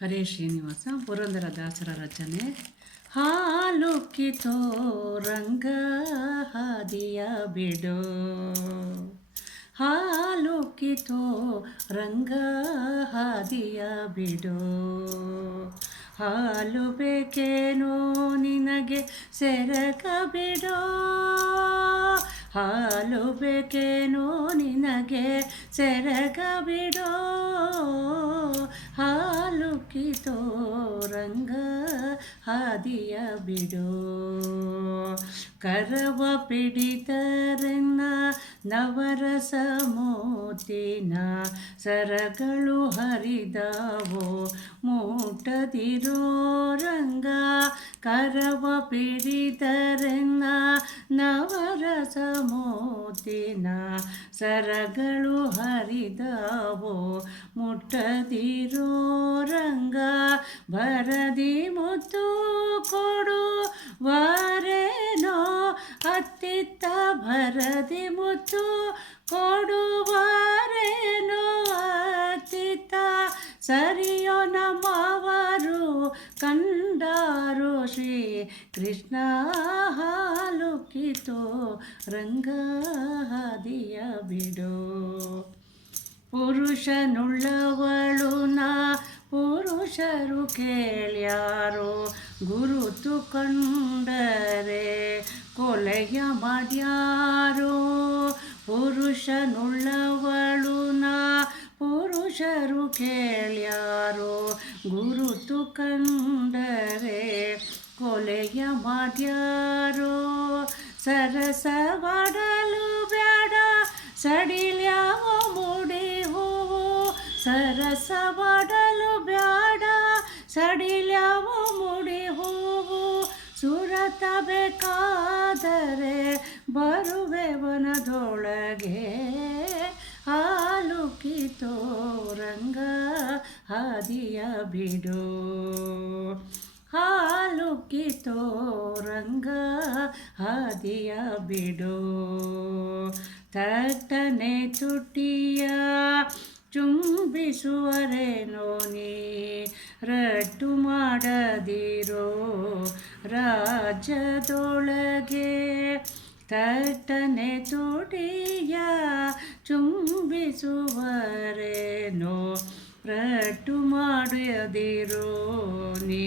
ಹರೇ ಶ್ರೀನಿವಾಸ ಪುರಂದರದಾಸರ ರಚನೆ. ಹಾಲುಕ್ಕಿತೋ ರಂಗ ಹಾದಿಯ ಬಿಡು, ಹಾಲುಕ್ಕಿತೋ ರಂಗ ಹಾದಿಯ ಬಿಡು. ಹಾಲು ಬೇಕೇನೋ ನಿನಗೆ ಸೆರಗ ಬಿಡೋ, ಹಾಲು ಬೇಕೇನೋ ನಿನಗೆ ಸೆರಗ ಬಿಡೋ. ಹಾಲುಕ್ಕಿತೋ ರಂಗ ಹಾದಿಯ ಬಿಡೋ. ಕರವ ಪಿಡಿತರೆನ್ನ ನವರಸ ಮೋತಿನ ಸರಗಳು ಹರಿದವೋ ಮೂಟದಿರೋ ರಂಗ. ಕರವ ಪಿಡಿತರೆನ್ನ ನವರಸ ಮೋತಿನ ಸರಗಳು ಹರಿದವೋ ಮುಟ್ಟದಿರೋ ರಂಗ. ಭರದಿ ಮುತ್ತು ಕೊಡು ವಾರೇನೋ ಅತ್ತಿತ್ತ, ಭರದಿ ಮುತ್ತು ಕೊಡುವಾರೇನೋ ಅತ್ತಿತ್ತ. ಸರಿಯೋ ನಮ್ಮವರು ಕಂಡಾರೋ ಶ್ರೀ ಕೃಷ್ಣ. ಹಾಲುಕ್ಕಿತೋ ರಂಗ ಹಾದಿಯ ಬಿಡೋ. ಪುರುಷನುಳ್ಳವಳು ನಾ ಪುರುಷರು ಕೇಳ್ಯಾರೋ, ಗುರುತು ಕಂಡರೆ ಕೊಲೆಯ ಮಾಡ್ಯಾರೋ. ಪುರುಷನುಳ್ಳವಳು ನಾ ಪುರುಷರು ಕೇಳ್ಯಾರೋ, ಗುರುತು ಕಂಡರೆ ಕೊಲೆಯ ಮಾಡ್ಯಾರೋ. ಸರಸವಾಡಲು ಬ್ಯಾಡ ಸಡಿಲ್ಯಾವ ಮುಡಿ ಹೂವು, ಸರಸವಾಡಲು ಬ್ಯಾಡ ಸಡಿಲ್ಯಾವ ಮುಡಿ ಹೂವು. ಸುರತ ಬೇಕಾದರೆ ಬರುವೆ ವನದೊಳಗೆ, ಹಾಲುಕ್ಕಿತೋ ರಂಗ ಹಾದಿಯ ಬಿಡೋ. ಹಾಲುಕ್ಕಿತೋ ರಂಗ ಹಾದಿಯ ಬಿಡೋ. ತಟ್ಟನೆ ತುಟಿಯ ಚುಂಬಿಸುವರೇನೋ ನೀ ರಟ್ಟು ಮಾಡದಿರೋ ರಾಜ್ಯದೊಳಗೆ. ತಟ್ಟನೆ ತುಟಿಯ ಚುಂಬಿಸುವರೇನೋ ರಟ್ಟು ಮಾಡದಿರೋ ನೀ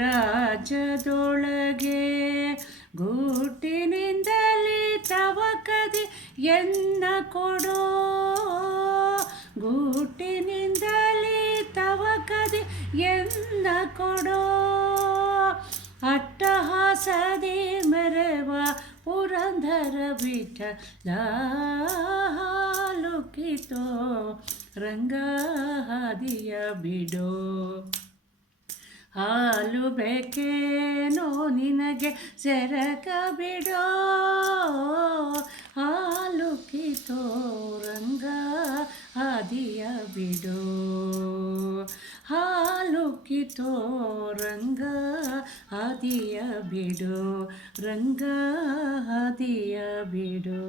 ರಾಜ್ಯದೊಳಗೆ. ಗೂಟಿನಿಂದಲೇ ತವಕದಿ ಎನ್ನ ಕೊಡೋ, ಗೂಟಿನಿಂದಲೇ ತವಕದಿ ಎನ್ನ ಕೊಡೋ. ಅಟ್ಟಹಾಸದಿ ಮೆರೆವ ಪುರಂದರ ವಿಠಲ. ಹಾಲುಕ್ಕಿತೋ ರಂಗ ಹಾದಿಯ ಬಿಡೋ. ಹಾಲು ಬೇಕೇನೋ ನಿನಗೆ ಸೆರಗ ಬಿಡೋ, ಹಾಲುಕ್ಕಿತೋ ರಂಗ ಹಾದಿಯ ಬಿಡೋ. ಹಾಲುಕ್ಕಿತೋ ರಂಗ ಹಾದಿಯ ಬಿಡೋ, ರಂಗ ಹಾದಿಯ ಬಿಡೋ.